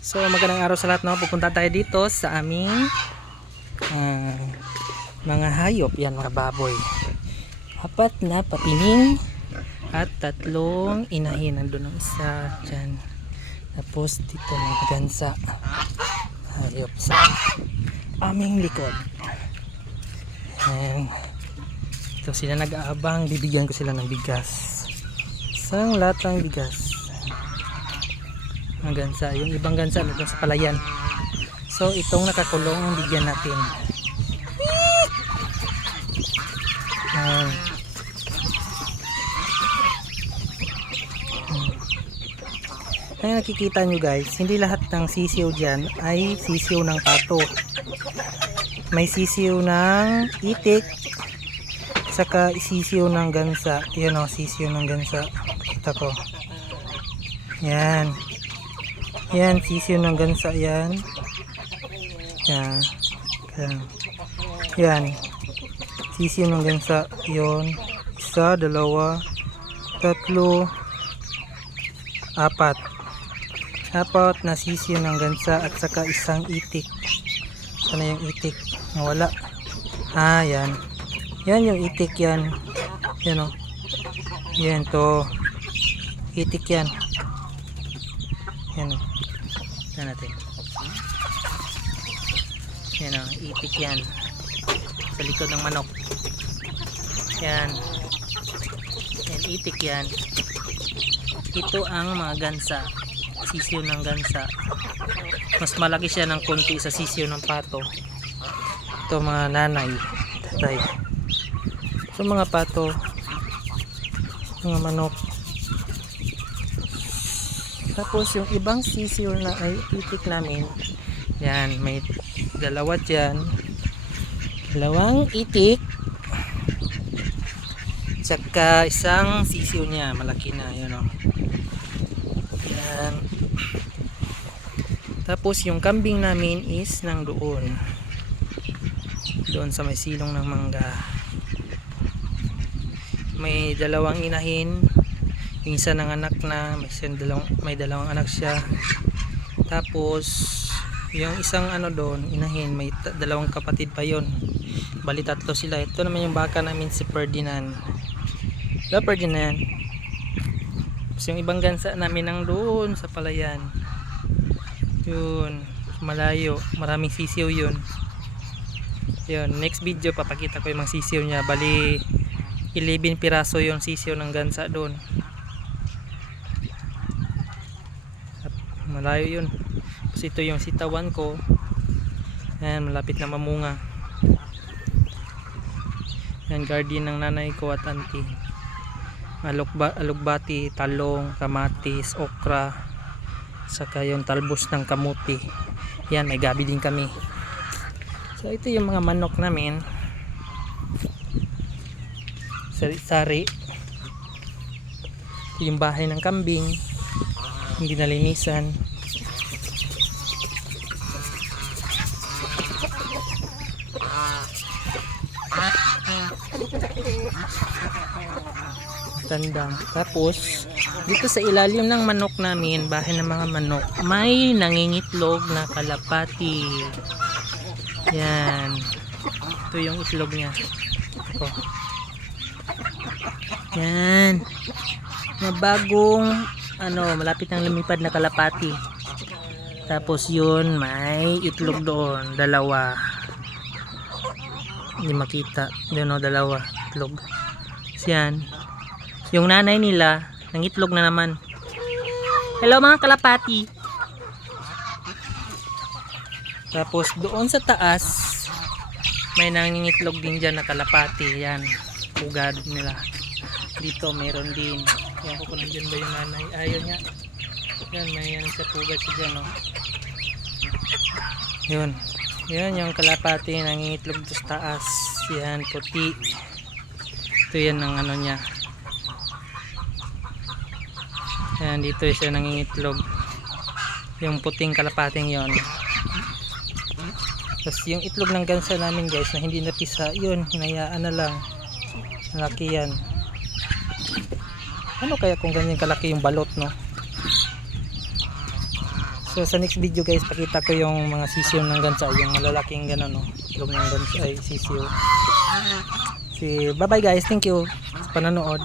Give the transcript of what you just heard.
So magandang araw sa lahat, no? Pupunta tayo dito sa aming mga hayop. Yan, mga baboy. 4 na patining at 3 inahin. Nandun ang isa dyan. Tapos dito mga gansa hayop sa aming likod. Ayan. Ito sila nag-aabang. Bibigyan ko sila ng bigas. Isang latang bigas. Ang gansa, yung ibang gansa nito sa palayan. So itong nakakulong ang bigyan natin. Ay, nakikita nyo guys, hindi lahat ng sisiw dyan ay sisiw ng pato. May sisiw ng itik, saka sisiw ng gansa. Yan o, sisiw ng gansa. Kita ko. Yan. Yan, sisiw ng gansa yan. Yan. Yan. Sisiw ng gansa. Yun. 1, 2, 3, 4 na sisiw ng gansa at saka isang itik. Sana yung itik? Nawala. Ah, yan. Yan yung itik yan. Yan o. Yan to. Itik yan. Yan o. Yan natin. Yan o. Itik yan. Sa likod ng manok. Yan. Yan. Itik yan. Ito ang mga gansa. Sisiw ng gansa. Mas malaki siya ng konti sa sisiw ng pato. Ito mga nanay, tatay. Ito mga pato, mga manok. Tapos yung ibang sisiw na ay itik namin. Yan, may dalawa dyan. Dalawang itik. Tsaka isang sisiw niya, malaki na, yun o. Yan. Tapos yung kambing namin is nang doon sa may silong ng mangga. May dalawang inahin, yung isa ng anak na, may dalawang anak siya. Tapos yung isang ano doon, inahin, may dalawang kapatid pa yon. Bali 3 sila. Ito naman yung baka namin, si Ferdinand. Hello Ferdinand. Tapos yung ibang gansa namin nang doon sa palayan. Yun, malayo, maraming sisiw yun. Yun, next video papakita ko yung mga sisiw niya. Bali 11 piraso yung sisiw ng gansa doon. Malayo yun. Tapos ito yung sitawan ko. Ayan, malapit na mamunga. Ayan, guardian ng nanay ko at auntie. Alugbati, talong, kamatis, okra, saka yung talbos ng kamuti. Yan, may gabi din kami. So ito yung mga manok namin. Sari-sari. Ito yung bahay ng kambing, hindi nalinisan. Tandang. Tapos dito sa ilalim ng manok namin, bahay ng mga manok, may nangingitlog na kalapati. Yan. Ito yung itlog niya. Ito. Yan. Mabagong malapit nang lumipad na kalapati. Tapos yun, may itlog doon, 2. Hindi makita. Doon o, 2 itlog. Yan. Yung nanay nila, nangitlog na naman. Hello mga kalapati. Tapos doon sa taas, may nangingitlog din dyan na kalapati. Yan, pugad nila. Dito meron din. Yan ko kung nandyan ba yung nanay. Ayun nga. Yan, may yan sa pugad siya dyan. Oh. Yun. Yan yung kalapati nangingitlog doon sa taas. Yan, puti. Ito yan ang ano niya. Yan, dito siya nangingitlog. Yung puting kalapating yon. Tapos yung itlog ng gansa namin guys na hindi napisa, yun, hinayaan na lang. Malaki yan. Ano kaya kung ganyan kalaki yung balot, no? So sa next video guys, pakita ko yung mga sisiyo ng gansa, yung malalaking gano'n, no? Itlog ng gansa ay sisiyo. Bye bye guys, thank you sa panonood.